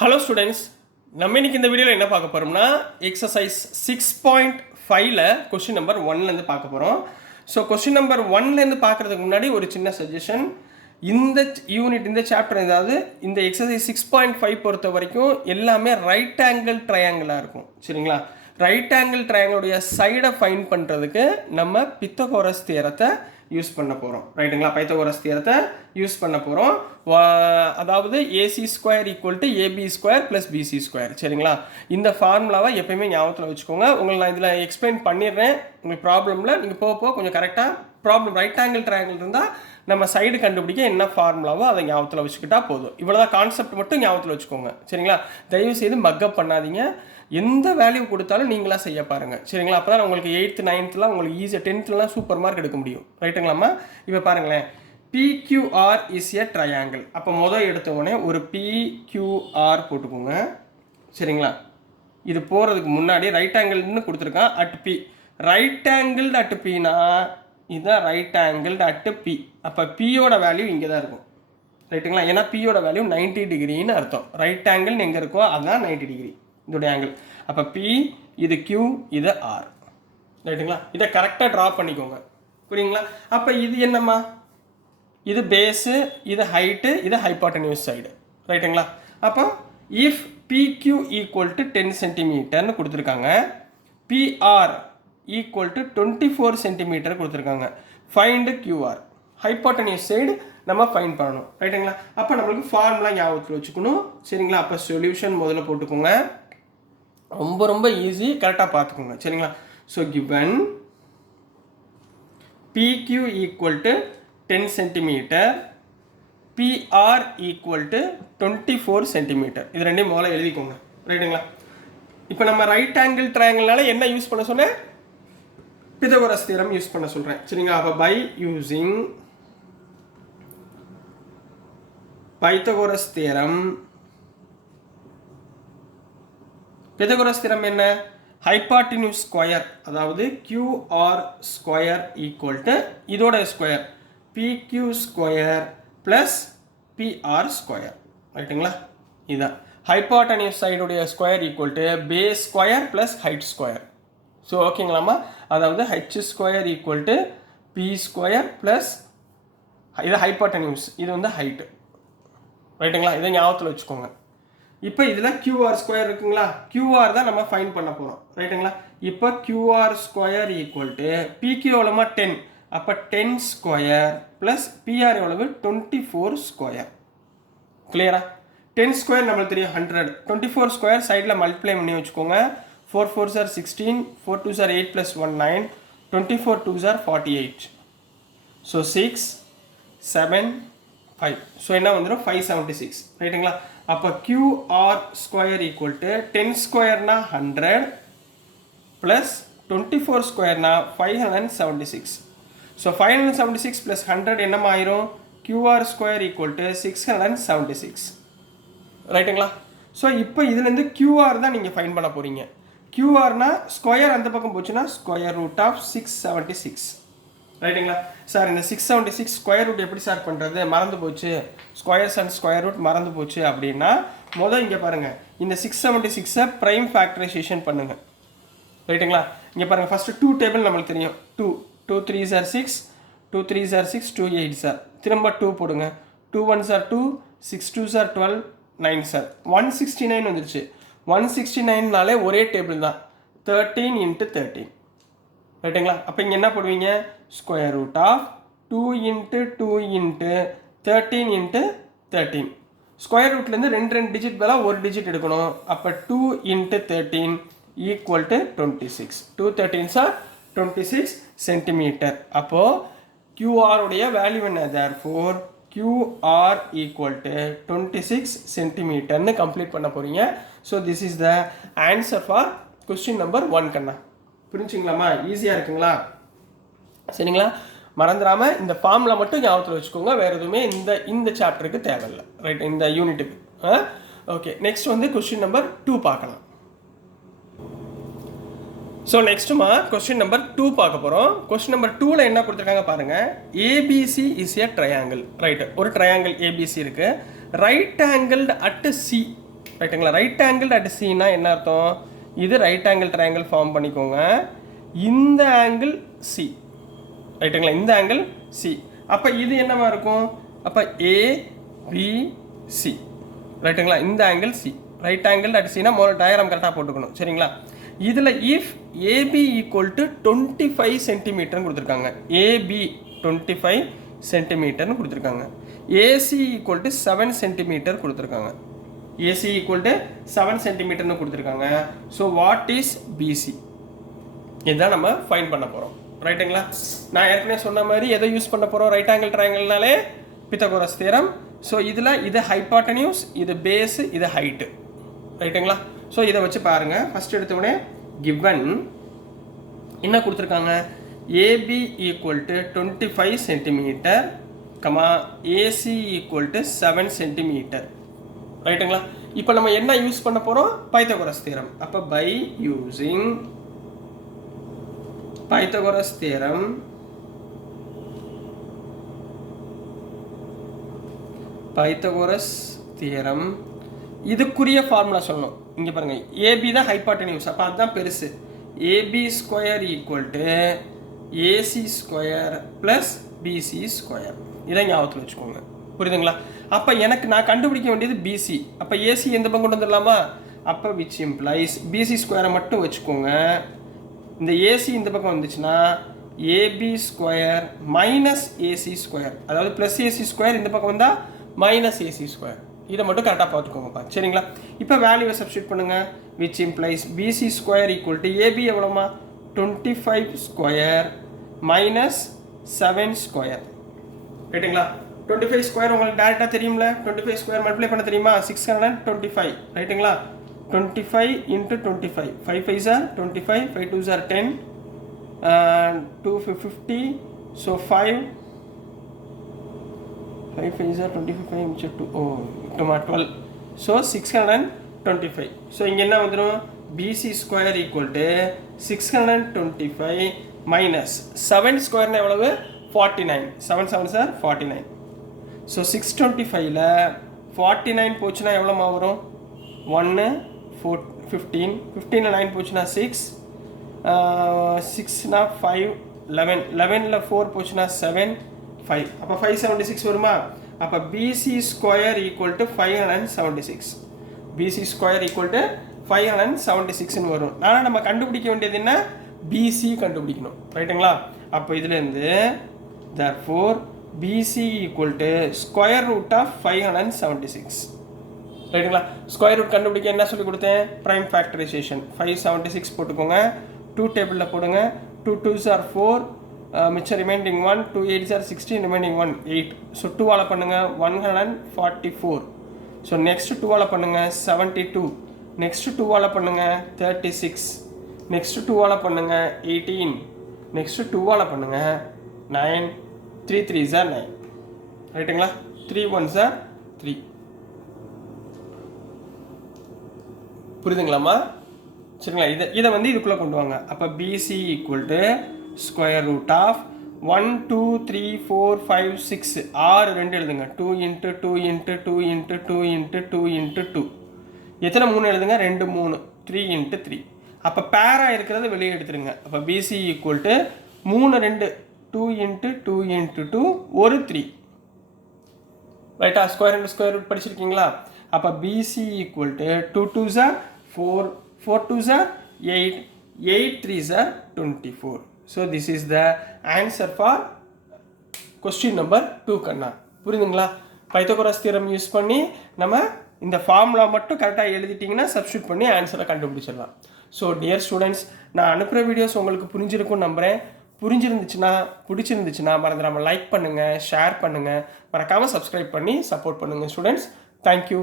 Hello students, நம்ம இன்னைக்கு இந்த வீடியோவில் என்ன பார்க்க போகிறோம்னா எக்ஸசைஸ் 6.5ல் கொஸ்டின் நம்பர் 1லேருந்து பார்க்க போகிறோம். ஸோ கொஸ்டின் நம்பர் 1லேருந்து பார்க்குறதுக்கு முன்னாடி ஒரு சின்ன சஜஷன். இந்த யூனிட் இந்த சாப்டர் ஏதாவது இந்த எக்ஸசைஸ் 6.5 பொறுத்த வரைக்கும் எல்லாமே ரைட் ஆங்கிள் ட்ரையாங்கிளாக இருக்கும். சரிங்களா? ரைட் ஆங்கிள் ட்ரையாங்கிளுடைய சைடை ஃபைண்ட் பண்ணுறதுக்கு நம்ம பித்தகோரஸ் தியரத்தை யூஸ் பண்ண போகிறோம். ரைட்டுங்களா? பைத்தகோரஸ் தியரத்தை யூஸ் பண்ண போகிறோம். அதாவது AC square equal to AB square plus BC square. சரிங்களா? இந்த ஃபார்முலாவை எப்பயுமே ஞாபகத்தில் வச்சுக்கோங்க. உங்களுக்கு நான் இதில் எக்ஸ்பிளைன் பண்ணிடுறேன். உங்களுக்கு ப்ராப்ளமில் நீங்கள் போக கொஞ்சம் கரெக்டாக ப்ராப்ளம் ரைட் ஆங்கிள் ட்ரையாங்கிள் இருந்தால் நம்ம சைடு கண்டுபிடிக்க என்ன ஃபார்முலாவோ அதை ஞாபகத்தில் வச்சுக்கிட்டா போதும். இவ்வளோதான் கான்செப்ட் மட்டும் ஞாபகத்தில் வச்சுக்கோங்க. சரிங்களா? தயவு செய்து மக்கப் பண்ணாதீங்க. எந்த வேல்யூ கொடுத்தாலும் நீங்களாக செய்ய பாருங்கள். சரிங்களா? அப்போ தான் உங்களுக்கு 8th 9thலாம் உங்களுக்கு ஈஸியாக 10thலாம் சூப்பர் மார்க் எடுக்க முடியும். ரைட்டுங்களாம்மா? இப்போ பாருங்களேன், பிக்யூஆர் இஸ் எ ட்ரையாங்கிள். அப்போ எடுத்த உடனே ஒரு பிக்யூஆர் போட்டுக்கோங்க. சரிங்களா? இது போகிறதுக்கு முன்னாடி ரைட் ஆங்கிள்னு கொடுத்துருக்கான் at B. Right angle at பினா இதுதான் ரைட் ஆங்கிள் அட் பி. அப்போ பியோட வேல்யூ இங்கே தான் இருக்கும். ரைட்டுங்களா? ஏன்னா பியோட வேல்யூ 90 டிகிரின்னு அர்த்தம். ரைட் ஆங்கிள் எங்கே இருக்கோ அதுதான் 90 டிகிரி இதோடைய ஆங்கிள். அப்போ பி இது கியூ இது ஆர். ரைட்டுங்களா? இதை கரெக்டாக ட்ரா பண்ணிக்கோங்க. புரியுங்களா? அப்போ இது என்னம்மா? இது பேஸு, இது ஹைட்டு, இது ஹைபாட்டன்யூஸ் சைடு. ரைட்டுங்களா? அப்போ இஃப் பிக்யூ ஈக்குவல் டு 10 சென்டிமீட்டர்னு கொடுத்துருக்காங்க, பிஆர் ஈக்குவல் டு 24 சென்டிமீட்டர் கொடுத்துருக்காங்க. Find QR. ஹைபாட்டன்யூஸ் சைடு நம்ம ஃபைண்ட் பண்ணணும். ரைட்டுங்களா? அப்போ நம்மளுக்கு ஃபார்முலா ஞாபகத்தில் வச்சுக்கணும். சரிங்களா? அப்போ சொல்யூஷன் முதல்ல போட்டுக்கோங்க. ரொம்ப ரொம்ப ஈஸி, கரெக்டாக பார்த்துக்கோங்க. சரிங்களா? So given PQ equal to 10 centimetre, PR equal to 24 centimetre. இது ரெண்டையும் முதல்ல எழுதிக்கோங்க. ரைட்டுங்களா? இப்போ நம்ம ரைட் ஆங்கிள் ட்ரையாங்கிள்னால என்ன யூஸ் பண்ண சொன்னேன்? பித்தகோரஸ் தியரம் யூஸ் பண்ண சொல்கிறேன். சரிங்களா? அப்போ by using Pythagoras theorem. Pythagoras theorem என்ன? ஹைபாட்டினியூஸ் ஸ்கொயர், அதாவது கியூஆர் ஸ்கொயர் ஈக்குவல் டு இதோட square PQ square plus PR square. ரைட்டுங்களா? இதுதான் ஹைபாட்டனியூஸ் சைடுடைய square equal to base square plus height square. So ஓகேங்களாம்மா? அதாவது H square equal to B square plus இது hypotenuse, இது வந்து ஹைட்டு. ரைட்டுங்களா? இதை ஞாபகத்தில் வச்சுக்கோங்க. இப்போ இதில் கியூஆர் ஸ்கொயர் இருக்குங்களா? கியூஆர் தான் நம்ம ஃபைண்ட் பண்ண போகிறோம். ரைட்டுங்களா? இப்போ கியூஆர் ஸ்கொயர் ஈக்குவல் டு பிக்யூ எவ்வளோமா 10. அப்போ 10 ஸ்கொயர் ப்ளஸ் பிஆர் எவ்வளவு 24 ஸ்கொயர். கிளியரா? 10 ஸ்கொயர் நம்மளுக்கு தெரியும் 100. 24 ஸ்கொயர் சைடில் மல்டிப்ளை பண்ணி வச்சுக்கோங்க. 4 4s are 16, 4 2s are 8 plus 1 9, 24 2s are 48. So 6 7 5. So என்ன வந்துடும்? 576. ரைட்டுங்களா? அப்போ QR square equal to 10 ஸ்கொயர்னா 100 plus 24 ஸ்கொயர்னா 576. So 576 plus 100 என்னமா ஆயிரும்? QR square equal to 676. ரைட்டுங்களா? ஸோ இப்போ இதுலேருந்து கியூஆர் தான் நீங்கள் ஃபைன் பண்ண போகிறீங்க. கியூஆர்னா ஸ்கொயர் அந்த பக்கம் போச்சுன்னா ஸ்கொயர் ரூட் ஆஃப் 676. ரைட்டுங்களா? சார் இந்த 676 ஸ்கொயர் ரூட் எப்படி சார் பண்ணுறது? மறந்து போச்சு, ஸ்கொயர்ஸ் அண்ட் ஸ்கொயர் ரூட் மறந்து போச்சு அப்படின்னா இங்கே பாருங்கள், இந்த 676 ப்ரைம் ஃபேக்டரைசேஷன் பண்ணுங்கள். ரைட்டுங்களா? இங்கே பாருங்கள், ஃபஸ்ட்டு 2 டேபிள் நம்மளுக்கு தெரியும். 2 2 3s are 6, 2 3s are 6, 2 8s are. திரும்ப 2 போடுங்க. 2 1s are 2, 6 2s are 12, 9s are 169 வந்துருச்சு. 169நாலே ஒரே டேபிள் தான், 13 into 13. ரைட்டுங்களா? அப்போ இங்கே என்ன போடுவீங்க? Square root of 2 into 2 into 13 into 13. Square ரூட்லேருந்து 2 டிஜிட் பதிலாக ஒரு டிஜிட் எடுக்கணும். அப்போ 2 into 13 equal to 26. 2 13s are 26 centimetre. அப்போது கியூஆர் உடைய வேல்யூ என்ன? தேர்ஃபோர் QR equal to 26 சென்டிமீட்டர்னு கம்ப்ளீட் பண்ண போகிறீங்க. So this is the answer for question number 1 கண்ணா. புரிஞ்சுங்களாம்மா? ஈஸியாக இருக்குங்களா? சரிங்களா? மறந்துடாமல் இந்த ஃபார்முலா மட்டும் ஞாபகத்தில் வச்சுக்கோங்க. வேறு எதுவுமே இந்த சாப்டருக்கு தேவையில்லை. ரைட், இந்த யூனிட்டுக்கு. ஓகே, நெக்ஸ்ட் வந்து கொஸ்டின் நம்பர் 2 பார்க்கலாம். ஸோ நெக்ஸ்ட்டுமா கொஸ்டின் நம்பர் 2 பார்க்க போகிறோம். கொஸ்டின் நம்பர் 2ல் என்ன கொடுத்துருக்காங்க பாருங்கள். ABC is a triangle. Right, ஒரு ட்ரையாங்கிள் ஏபிசி இருக்குது. Right angled at C. ரைட்டுங்களா? ரைட் ஆங்கிள் அட் சின்னா என்ன அர்த்தம்? இது ரைட் ஆங்கிள் ட்ரையாங்கிள் ஃபார்ம் பண்ணிக்கோங்க. இந்த ஆங்கிள் சி, ரைட்டுங்களா? இந்த ஆங்கிள் சி. அப்போ இது என்னவா இருக்கும்? அப்போ ஏபிசி, ரைட்டுங்களா? இந்த angle C, right angle at சினா முதல்ல டயக்ராம் கரெக்டாக போட்டுக்கணும். சரிங்களா? இதில் இஃப் ஏபி ஈக்குவல் டு 25 சென்டிமீட்டர்னு கொடுத்துருக்காங்க. ஏபி 25 சென்டிமீட்டர்னு கொடுத்துருக்காங்க. ஏசி ஈக்குவல் டு 7 சென்டிமீட்டர் கொடுத்துருக்காங்க. ஏசி ஈக்குவல் டு 7 சென்டிமீட்டர்னு கொடுத்துருக்காங்க. So what is BC? இதுதான் நம்ம ஃபைன் பண்ண போகிறோம். ரைட்டுங்களா? நான் ஏற்கனவே சொன்ன மாதிரி எதை யூஸ் பண்ண போகிறோம்? ரைட் ஆங்கிள் ட்ரையாங்கிள்னாலே பித்தகோரஸ் தியரம். ஸோ இதில் இது ஹைபாட்டனியூஸ், இது பேஸு, இது ஹைட்டு. ரைட்டுங்களா? ஸோ இதை வச்சு பாருங்கள். ஃபஸ்ட் எடுத்தோடனே கிவன் என்ன கொடுத்துருக்காங்க? AB equal to 25 centimetre comma AC equal to 7 centimetre. ரைட்டுங்களா? இப்போ நம்ம என்ன யூஸ் பண்ண போகிறோம்? Pythagoras theorem. அப்போ பை யூஸிங் பைத்தகோரஸ் தியரம் இதுக்குரிய ஃபார்முலா சொல்லணும். இங்கே பாருங்கள், ஏபி தான் ஹைபாட்டனியூஸ், அப்போ அதுதான் பெருசு. AB square equal to AC square plus BC square. இதை ஞாபகத்தில் வச்சுக்கோங்க. புரியுதுங்களா? அப்போ நான் கண்டுபிடிக்க வேண்டியது பிசி. அப்போ ஏசி எந்த பக்கம் கொண்டு வந்துடலாமா? அப்போ விச் இம்ப்ளைஸ் பிசி ஸ்கொயரை மட்டும் வச்சுக்கோங்க. இந்த ஏசி இந்த பக்கம் வந்துச்சுன்னா AB square minus AC square, அதாவது ப்ளஸ் ஏசி ஸ்கொயர் இந்த பக்கம் வந்தால் மைனஸ் ஏசி ஸ்கொயர். இதை மட்டும் கரெக்டாக பார்த்துக்கோங்கப்பா. சரிங்களா? இப்போ வேல்யூவை சப்ஸ்டியூட் பண்ணுங்கள். Which implies BC square equal to AB எவ்வளோமா? 25 ஸ்கொயர் மைனஸ் 7 ஸ்கொயர். ரைட்டுங்களா? 25 ஸ்கொயர் உங்களுக்கு டேரெக்டாக தெரியும்ல. 25 ஸ்கொயர் மல்டிப்ளை பண்ண தெரியுமா? 625. ரைட்டுங்களா? 25 into 25. 5 5s are 25, 5 2s are 10, 2 50. So 5 5s are 25, 5 2, oh, 12. So 625. So இங்கே என்ன வந்துடும்? BC square equal to 625 minus 7 square எவ்வளவு? 49. 7 7s are 49. So 625ல 49 போச்சுன்னா எவ்வளோமா வரும்? 1 4 15. 15ல 9 போச்சுன்னா 6, 6னா 5, 11. 11ல 4 போச்சுன்னா 7, 5. அப்போ 576 வருமா? அப்போ BC square equal to 576. BC square equal to 576ன்னு வரும். ஆனால் நம்ம கண்டுபிடிக்க வேண்டியது என்ன? பிசி கண்டுபிடிக்கணும். ரைட்டுங்களா? அப்போ இதுலேருந்து therefore BC equal to square root of 576. ரைட்டுங்களா? ஸ்கொயர் ரூட் கண்டுபிடிக்க என்ன சொல்லி கொடுத்தேன்? Prime factorisation. 576 போட்டுக்கோங்க. 2 டேபிளில் போடுங்க. 2 2s are 4, மிச்சம் remaining 1, 2 8s are 16, remaining 1 8. So 2ஆல் பண்ணுங்கள் 144. ஸோ நெக்ஸ்ட் 2ஆல் பண்ணுங்கள் 72. நெக்ஸ்ட் 2ஆல் பண்ணுங்கள் 36. நெக்ஸ்ட் 2ஆல் பண்ணுங்கள் 18. நெக்ஸ்ட் 2ஆல் பண்ணுங்கள் 9. 3 3s are 9. ரைட்டுங்களா? 3 1s are 3. புரியுதுங்களாம்மா? சரிங்களா? இதை வந்து இதுக்குள்ளே கொண்டு வாங்க. அப்போ PC equal to square root of 1 2 3 4 5 6 6 2 எழுதுங்க. 2 into 2 into 2 into 2 into 2 into 2. எத்தனை 3 எழுதுங்க? 2 3. 3 இன்ட்டு 3. அப்போ பேராக இருக்கிறத வெளியே எடுத்துருங்க. அப்போ PC equal to 3 2 2 into 2 into 2 ஒரு 3. ரைட்டா? ஸ்கொயர் இன்ட்டு ஸ்கொயர் ரூட் படிச்சிருக்கீங்களா? அப்போ PC equal to 2 2s are 4, 4 2s are 8, 8 3s are 24. So this is the answer for question number 2 கண்ணா. புரியுதுங்களா? பைத்தகோரஸ் தியரம் யூஸ் பண்ணி நம்ம இந்த ஃபார்முலா மட்டும் கரெக்டாக எழுதிட்டிங்கன்னா சப்ஸ்டியூட் பண்ணி ஆன்சரை கண்டுபிடிச்சிடலாம். ஸோ டியர் ஸ்டூடெண்ட்ஸ், நான் அனுப்புகிற வீடியோஸ் உங்களுக்கு புரிஞ்சிருக்கும்னு நம்புகிறேன். பிடிச்சிருந்துச்சுன்னா மறந்துடாமல் லைக் பண்ணுங்கள், ஷேர் பண்ணுங்கள், மறக்காமல் சப்ஸ்கிரைப் பண்ணி சப்போர்ட் பண்ணுங்கள் ஸ்டூடெண்ட்ஸ். தேங்க்யூ.